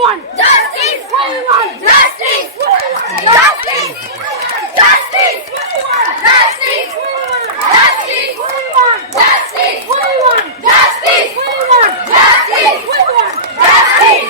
want justice. We want justice. We want justice. Justice. We want justice. We want justice. We want justice. We want justice. We want justice. We want justice.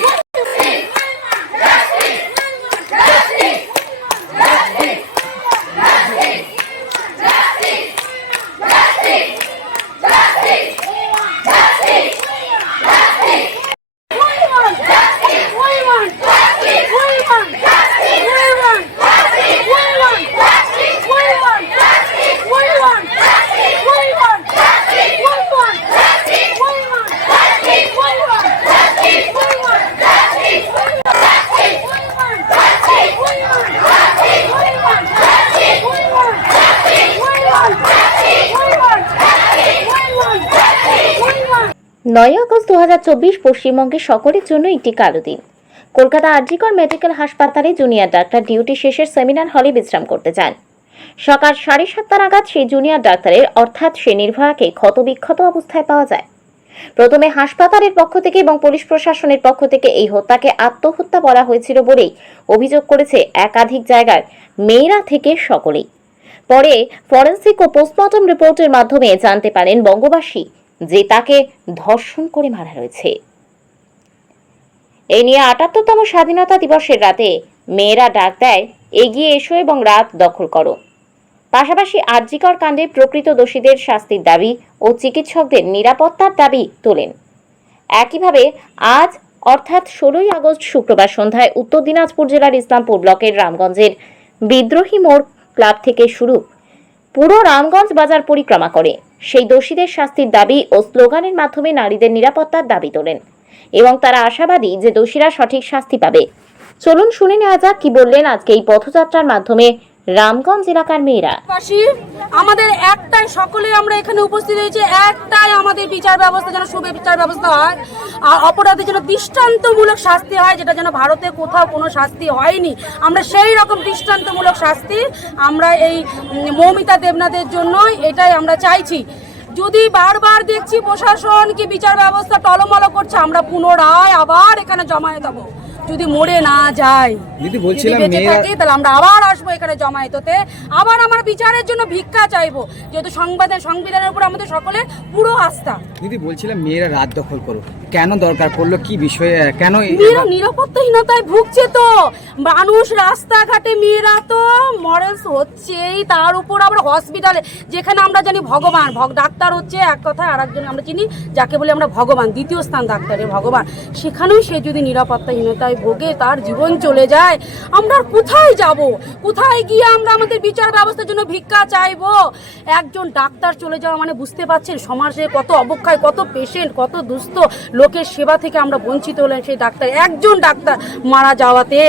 নয় August 2024 পশ্চিমবঙ্গের সকলের জন্য একটি কালো দিন। Kolkata RG Kar medical হাসপাতালে junior doctor duty শেষে seminar হলে বিশ্রাম করতে যান। সকাল 7:30 নাগাদ সেই জুনিয়র ডাক্তারের অর্থাৎ সে নির্ভয়াকে ক্ষতবিক্ষত অবস্থায় পাওয়া যায়। প্রথমে হাসপাতালের পক্ষ থেকে এবং পুলিশ প্রশাসনের পক্ষ থেকে এই হত্যাকে আত্মহত্যা বলা হয়েছিল বলেই অভিযোগ করেছে একাধিক জায়গার মেয়েরা থেকে সকলেই। পরে ফরেন্সিক ও পোস্টমর্টম রিপোর্টের মাধ্যমে জানতে পারেন বঙ্গবাসী যে তাকে ধর্ষণ করে মারা হয়েছে। এই নিয়ে ৭৮তম স্বাধীনতা দিবসের রাতে মেয়েরা ডাক দেয়, এগিয়ে এসো এবং রাত দখল করো। পাশাপাশি আরজিকর কাণ্ডে প্রকৃত দোষীদের শাস্তির দাবি ও চিকিৎসকদের নিরাপত্তার দাবি তোলেন। একইভাবে আজ অর্থাৎ 16ই আগস্ট শুক্রবার সন্ধ্যায় উত্তর দিনাজপুর জেলার ইসলামপুর ব্লকের রামগঞ্জের বিদ্রোহী মোড় ক্লাব থেকে শুরু পুরো রামগঞ্জ বাজার পরিক্রমা করে সেই দোষীদের শাস্তির দাবি ও স্লোগানের মাধ্যমে নারীদের নিরাপত্তার দাবি তোলেন এবং তারা আশাবাদী যে দোষীরা সঠিক শাস্তি পাবে। চলুন শুনে নেওয়া যাক কি বললেন আজকে এই পথযাত্রার মাধ্যমে রামগঞ্জ এলাকার মেয়েরা। আমাদের একটাই, সকলে আমরা এখানে উপস্থিত হয়েছে, একটাই আমাদের বিচার ব্যবস্থা যেন সুবিচার ব্যবস্থা হয় আর অপরাধের জন্য দৃষ্টান্তমূলক শাস্তি হয়, যেটা যেন ভারতে কোথাও কোনো শাস্তি হয়নি। আমরা সেই রকম দৃষ্টান্তমূলক শাস্তি আমরা এই মৌমিতা দেবনাথের জন্য এটাই আমরা চাইছি। যদি বারবার দেখছি প্রশাসন কি বিচার ব্যবস্থা টলমল করছে, আমরা পুনরায় আবার এখানে জমায়েত হবো। যদি মরে না যায়, যদি বেঁচে থাকি তাহলে আমরা আবার আসবো এখানে জমায়েত হতে, আবার আমার বিচারের জন্য ভিক্ষা চাইবো, যেহেতু সংবিধানের উপর আমাদের সকলের পুরো আস্থা। দিদি বলছিলাম মেয়েরা রাত দখল করো, কেন দরকার পড়লো, কি বিষয়ে, কেন নিরাপত্তাহীনতায় ভুগছে? তো মানুষ রাস্তাঘাটে মেয়েরা তো মরেলস হচ্ছেই, তার উপর আবার হসপিটালে, যেখানে আমরা জানি ভগবান ডাক্তার হচ্ছে এক কথায়, আর একজন আমরা চিনি যাকে বলি আমরা ভগবান, দ্বিতীয় স্থান ডাক্তারের ভগবান, সেখানেও সে যদি নিরাপত্তাহীনতায় ভোগে, তার জীবন চলে যায়, আমরা কোথায় যাব? কোথায় গিয়ে আমরা আমাদের বিচার ব্যবস্থার জন্য ভিক্ষা চাইবো? একজন ডাক্তার চলে যাওয়া মানে বুঝতে পারছেন সমাজে কত অবক্ষয়, কত পেশেন্ট, কত দুস্থ লোকের সেবা থেকে আমরা বঞ্চিত হলেন। সেই ডাক্তার, একজন ডাক্তার মারা যাওয়াতে,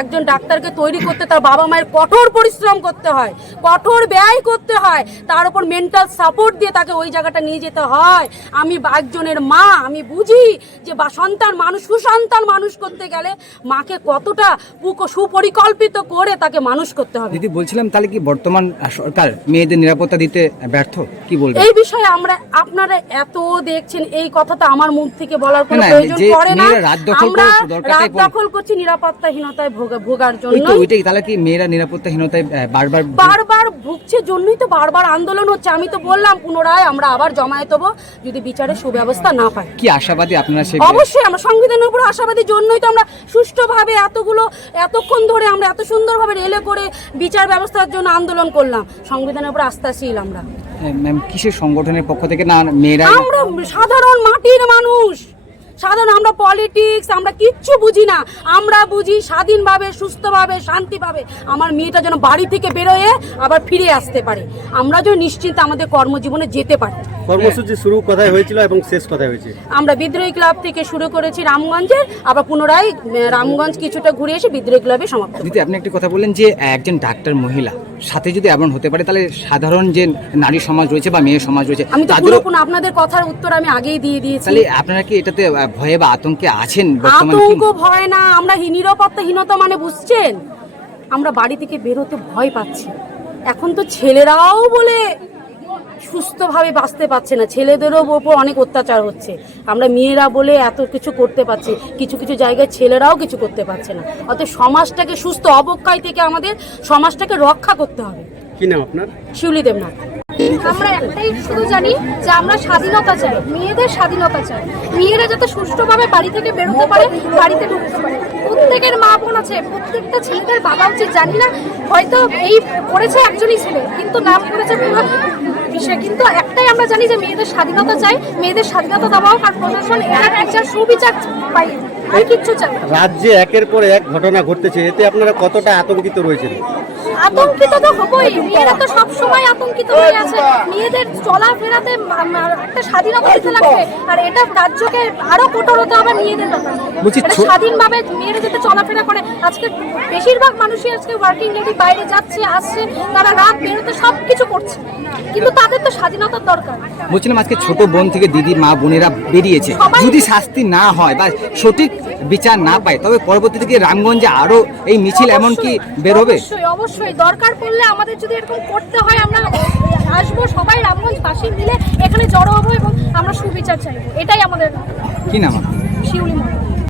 একজন ডাক্তারকে তৈরি করতে তার বাবা মায়ের কঠোর পরিশ্রম করতে হয়, কঠোর ব্যয় করতে হয়, তার উপর মেন্টাল সাপোর্ট দিয়ে তাকে ওই জায়গাটা নিয়ে যেতে হয়। আমি একজনের মা, আমি বুঝি যে সন্তান মানুষ, সুসন্তান মানুষ করতে গেলে মাকে কতটা সুপরিকল্পিত করে তাকে মানুষ করতে হবে। দিদি বলছিলাম তাহলে কি বর্তমান সরকার মেয়েদের নিরাপত্তা দিতে ব্যর্থ, কি বলবেন এই বিষয়ে? আপনারা এত দেখছেন, এই কথাটা আমার মুখ থেকে বলার কোনো প্রয়োজন পড়ে না। আমরা রাত দখল করছি নিরাপত্তাহীনতায় ভোগার জন্য। ওইটাই, তাহলে কি মেয়েরা নিরাপত্তাহীনতায় বারবার ভুগছে জন্যই তো বারবার আন্দোলন হচ্ছে। আমি তো বললাম পুনরায় আমরা আবার জমায়েত হবো যদি বিচারের সুব্যবস্থা না পাই। কি আশাবাদী আপনারা? অবশ্যই আমরা সংবিধানের উপর আশাবাদী, জন্যই তো আমরা সুষ্ঠুভাবে এতক্ষণ ধরে আমরা এত সুন্দরভাবে রেলে করে বিচার ব্যবস্থার জন্য আন্দোলন করলাম। সংবিধানের উপর আস্থাশীল আমরা। কিসের সংগঠনের পক্ষ থেকে? না মেয়েরা, আমরা সাধারণ মাটির মানুষ, সাধারণ, আমরা পলিটিক্স আমরা কিচ্ছু বুঝি না। আমরা বুঝি স্বাধীনভাবে, সুস্থভাবে, শান্তিভাবে আমার মেয়েটা যেন বাড়ি থেকে বেরোয় আবার ফিরে আসতে পারে, আমরা যেন নিশ্চিন্তে আমাদের কর্মজীবনে যেতে পারি। কর্মসূচি শুরু কোথায় হয়েছিল এবং শেষ কোথায় হয়েছে? আমরা বিদ্রোহী ক্লাব থেকে শুরু করেছি রামগঞ্জে, আবার পুনরায় রামগঞ্জ কিছুটা ঘুরে এসে বিদ্রোহী ক্লাবে সমাপ্ত। দিদি আপনি একটি কথা বললেন যে একজন ডাক্তার মহিলা সাথে যদি এমন হতে পারে, তাহলে সাধারণ যে নারী সমাজ রয়েছে বা মেয়ে সমাজ রয়েছে, আমি তো পুরোপুরি আপনাদের কথার উত্তর আমি আগেই দিয়ে দিয়েছি। তাহলে আপনারা কি এটাতে ভয়ে বা আতঙ্কে আছেন? আতঙ্ক ভয় না, আমরা নিরাপত্তাহীনতা মানে বুঝছেন, আমরা বাড়ি থেকে বেরোতে ভয় পাচ্ছি। এখন তো ছেলেরাও বলে সুস্থভাবে বাঁচতে পারছে না, ছেলেদেরও ওপর অনেক অত্যাচার হচ্ছে। আমরা মেয়েরা বলে এত কিছু করতে পারছি, কিছু কিছু জায়গায় ছেলেরাও কিছু করতে পারছে না। অতএব সমাজটাকে সুস্থ অবক্ষয় থেকে আমাদের সমাজটাকে রক্ষা করতে হবে। কি নাম আপনার? শিউলি দেবনাথ। আমরা একটাই শুধু জানি যে আমরা স্বাধীনতা চাই, মেয়েদের স্বাধীনতা চাই। মেয়েরা যাতে সুষ্ঠুভাবে বাড়ি থেকে বেরোতে পারে, বাড়িতে ঢুকতে পারে। প্রত্যেকের মা বোন আছে, প্রত্যেকটা ছেলেদের বাবা উচিত, জানি না হয়তো এই করেছে একজনই ছেলে, কিন্তু নাম করেছে পুরো বিষয়। কিন্তু একটাই আমরা জানি যে মেয়েদের স্বাধীনতা চাই, মেয়েদের স্বাধীনতা দেওয়া হোক, আর প্রশাসন এর বিচার সুবিচার পাই, আর কিচ্ছু চাই না। রাজ্যে একের পর এক ঘটনা ঘটতেছে, এতে আপনারা কতটা আতঙ্কিত রয়েছেন? আতঙ্কিত তো হবই, মেয়েরা তো সবসময় আতঙ্কিত হয়ে আছে। মেয়েদের চলাফেরাতে একটা স্বাধীনতা দিতে লাগবে, আর এটা রাজ্যকে আরো কঠোর হতে হবে মেয়েদের ব্যাপারে। বলছি এটা স্বাধীনভাবে মেয়েরা যাতে চলাফেরা করে। আজকে বেশিরভাগ মানুষই আজকে ওয়ার্কিং লেডি বাইরে যাচ্ছে আসছে, তারা রাত বেরোতে সব কিছু করছে, কিন্তু তাদের তো স্বাধীনতার দরকার। বলছিলাম আজকে ছোট বোন থেকে দিদি মা বোনেরা বেরিয়েছে, সবাই- যদি শাস্তি না হয় বা সঠিক বিচার না পায়, তবে পরবর্তীতে কি রামগঞ্জে আরো এই মিছিল এমন কি বেরোবে? অবশ্যই অবশ্যই দরকার পড়লে আমাদের যদি এরকম করতে হয়, আমরা আসবো, সবাই রামগঞ্জবাসী মিলে এখানে জড়ো হবো এবং আমরা সুবিচার চাইবো। এটাই আমাদের কি নাম আপনার? শিউলি মা।